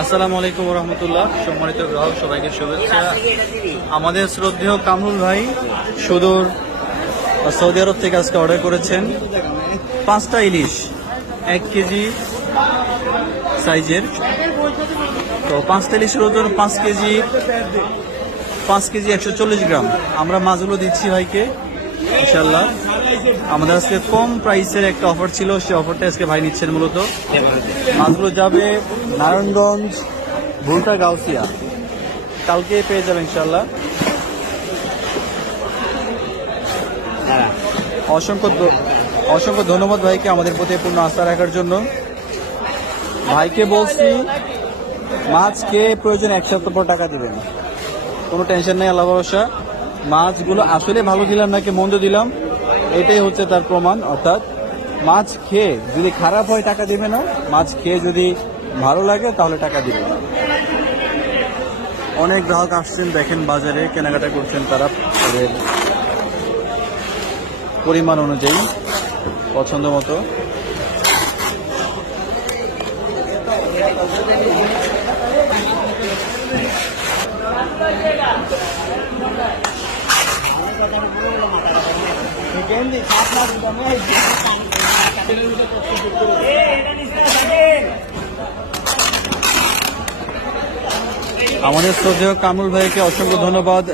আসসালামু আলাইকুম রহমতুল্লাহ। সম্মানিত গ্রাহক সবাইকে শুভেচ্ছা। আমাদের শ্রদ্ধেয় কামরুল ভাই সুদূর সৌদি আরব থেকে আজকে অর্ডার করেছেন 5টা ইলিশ 1 কেজি সাইজের। তো 5টা ইলিশের ওজন 5 কেজি 140 গ্রাম। আমরা মাছগুলো দিচ্ছি ভাইকে ইনশাল্লাহ। আমাদের আজকে কম প্রাইসের একটা অফার ছিল, সেই অফারটা আজকে ভাই নিচ্ছেন। মূলত মাছগুলো যাবে নারায়ণগঞ্জ ভুলটা গাউসিয়া, কালকে পেয়ে যাবেন ইনশাল্লাহ। অসংখ্য ধন্যবাদ ভাইকে আমাদের প্রতি পূর্ণ আস্থা রাখার জন্য। ভাইকে বলছি মাছ খেয়ে প্রয়োজন 1 সপ্তাহ পর টাকা দিবেন, কোনো টেনশন নেই, আল্লাহ ভরসা। মাছগুলো আসলে ভালো দিলাম নাকি মন্দ দিলাম এটাই হচ্ছে তার প্রমাণ। অর্থাৎ মাছ খেয়ে যদি খারাপ হয় টাকা দিবে না, মাছ খেয়ে যদি ভালো লাগে তাহলে টাকা দিবে। অনেক গ্রাহক আসছেন, দেখেন বাজারে কেনাকাটা করছেন, তারা তাদের পরিমাণ অনুযায়ী পছন্দ মতো। আমাদের শ্রদ্ধেয় কামরুল ভাইকে অসংখ্য ধন্যবাদ।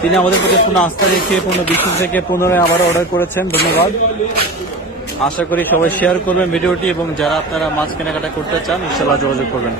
তিনি আমাদের প্রতি পূর্ণ আস্থা রেখে পূর্ণ বিশ্বাস থেকে পুনরায় আবারও অর্ডার করেছেন। ধন্যবাদ। আশা করি সবাই শেয়ার করবেন ভিডিওটি, এবং যারা আপনারা মাছ কেনাকাটা করতে চান ইনশাআল্লাহ যোগাযোগ করবেন।